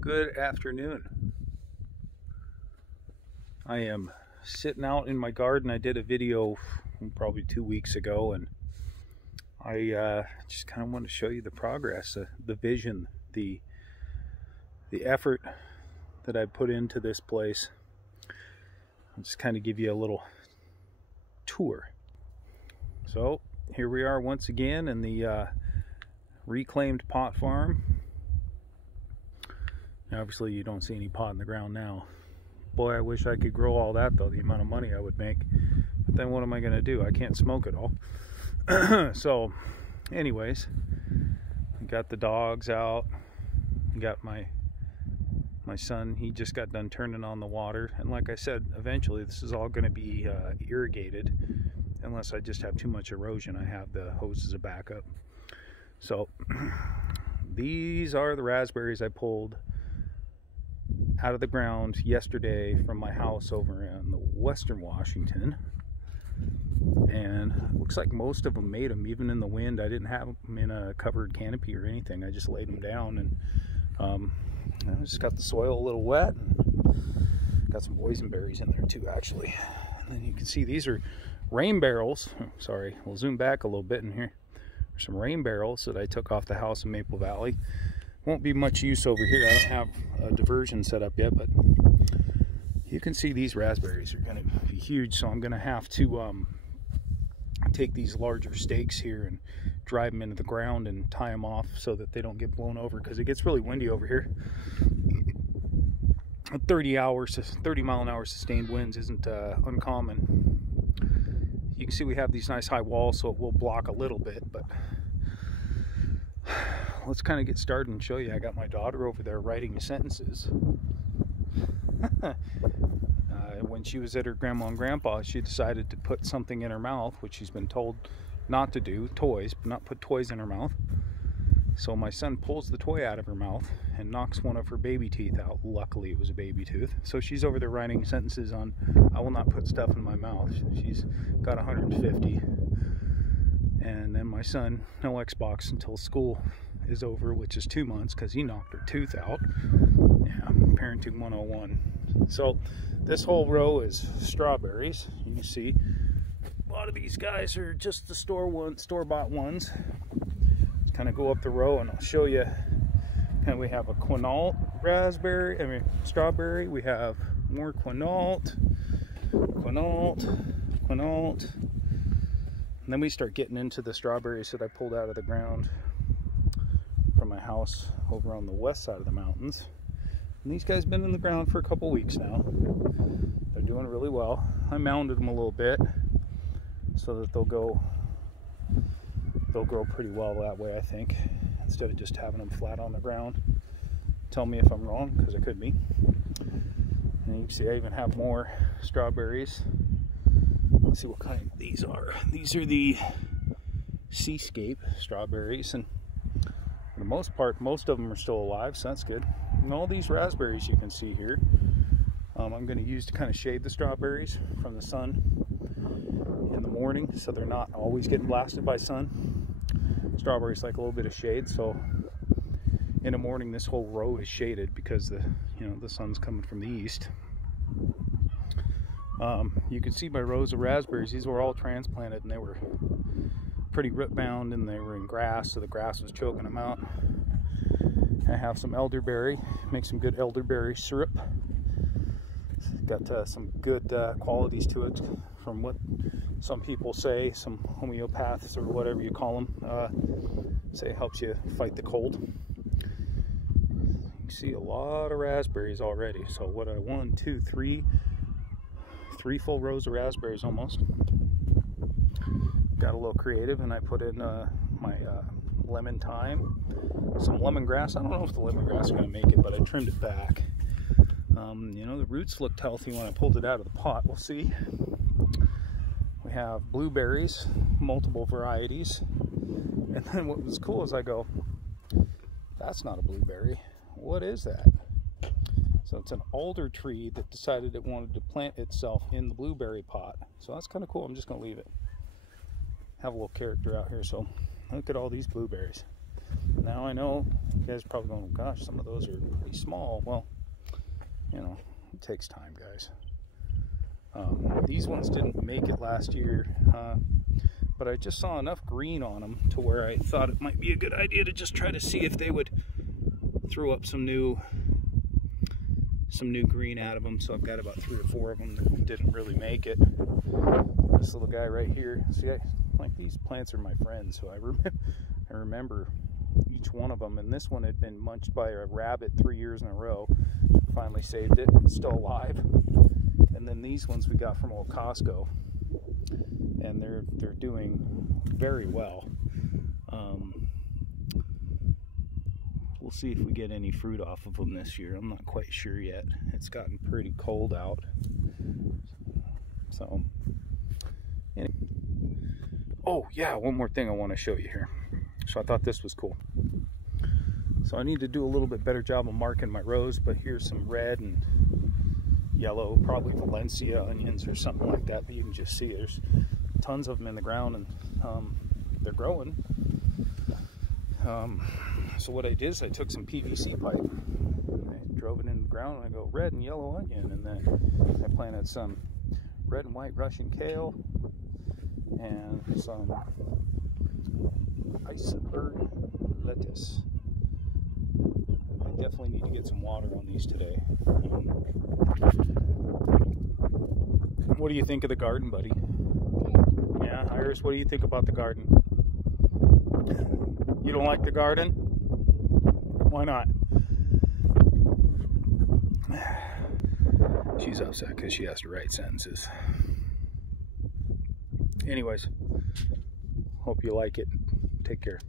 Good afternoon. I am sitting out in my garden. I did a video probably 2 weeks ago, and I just kind of want to show you the progress, the vision, the effort that I put into this place. I'll just kind of give you a little tour. So here we are once again in the reclaimed pot farm. Obviously you don't see any pot in the ground now. Boy, I wish I could grow all that though, the amount of money I would make. But then what am I going to do? I can't smoke it all. So anyways, I got the dogs out. I got my son, he just got done turning on the water. And like I said, eventually this is all going to be irrigated. Unless I just have too much erosion, I have the hose as a backup. So these are the raspberries I pulled out of the ground yesterday from my house over in the Western Washington, and it looks like most of them made them even in the wind. I didn't have them in a covered canopy or anything. I just laid them down, and I just got the soil a little wet, and got some boysenberries in there too actually. And then you can see these are rain barrels. Sorry, we'll zoom back a little bit in here. There's some rain barrels that I took off the house in Maple Valley. Won't be much use over here. I don't have a diversion set up yet, but you can see these raspberries are going to be huge. So I'm going to have to take these larger stakes here and drive them into the ground and tie them off so that they don't get blown over, because it gets really windy over here. 30 mile an hour sustained winds isn't uncommon. You can see we have these nice high walls, so it will block a little bit, but let's kind of get started and show you. I got my daughter over there writing sentences. When she was at her grandma and grandpa, she decided to put something in her mouth, which she's been told not to do, toys, but not put toys in her mouth. So my son pulls the toy out of her mouth and knocks one of her baby teeth out. Luckily it was a baby tooth. So she's over there writing sentences on, I will not put stuff in my mouth. She's got 150. And then my son, no Xbox until school is over, which is 2 months, because he knocked her tooth out. Yeah, parenting 101. So this whole row is strawberries. You can see a lot of these guys are just the store-bought ones. Just kind of go up the row and I'll show you. And we have a Quinault strawberry. We have more Quinault. And then we start getting into the strawberries that I pulled out of the ground from my house over on the west side of the mountains. And these guys have been in the ground for a couple weeks now. They're doing really well. I mounded them a little bit so that they'll grow pretty well that way, I think, instead of just having them flat on the ground. Tell me if I'm wrong, because it could be. And you can see I even have more strawberries. Let's see what kind these are. These are the Seascape strawberries, and for the most part, most of them are still alive, so that's good. And all these raspberries you can see here, I'm going to use to kind of shade the strawberries from the sun in the morning, so they're not always getting blasted by sun. Strawberries like a little bit of shade, so in the morning this whole row is shaded because the sun's coming from the east. You can see my rows of raspberries. These were all transplanted, and they were pretty root bound, and they were in grass, so the grass was choking them out. I have some elderberry, make some good elderberry syrup. Got some good qualities to it from what some people say, some homeopaths or whatever you call them, say it helps you fight the cold. You can see a lot of raspberries already. So what, 1, 2, 3 full rows of raspberries almost. Got a little creative, and I put in my lemon thyme, some lemongrass. I don't know if the lemongrass is going to make it, but I trimmed it back. The roots looked healthy when I pulled it out of the pot. We'll see. We have blueberries, multiple varieties. And then what was cool is I go, that's not a blueberry. What is that? So it's an alder tree that decided it wanted to plant itself in the blueberry pot. So that's kind of cool. I'm just going to leave it. Have a little character out here. So look at all these blueberries. Now I know you guys are probably going, oh, gosh, some of those are pretty small. Well, you know, it takes time, guys. These ones didn't make it last year, but I just saw enough green on them to where I thought it might be a good idea to just try to see if they would throw up some new green out of them. So I've got about 3 or 4 of them that didn't really make it. This little guy right here, see, like these plants are my friends, so I remember each one of them. And this one had been munched by a rabbit 3 years in a row. Finally saved it, it's still alive. And then these ones we got from old Costco, and they're doing very well. We'll see if we get any fruit off of them this year. I'm not quite sure yet. It's gotten pretty cold out. So, anyway. Oh yeah, one more thing I want to show you here. So I thought this was cool. So I need to do a little bit better job of marking my rows, but here's some red and yellow, probably Valencia onions or something like that. But you can just see there's tons of them in the ground, and they're growing. So what I did is I took some PVC pipe, and I drove it in the ground, and I go red and yellow onion, and then I planted some red and white Russian kale and some iceberg lettuce. I definitely need to get some water on these today. What do you think of the garden, buddy? Yeah, Iris, what do you think about the garden? You don't like the garden? Why not? She's upset because she has to write sentences. Anyways, hope you like it. Take care.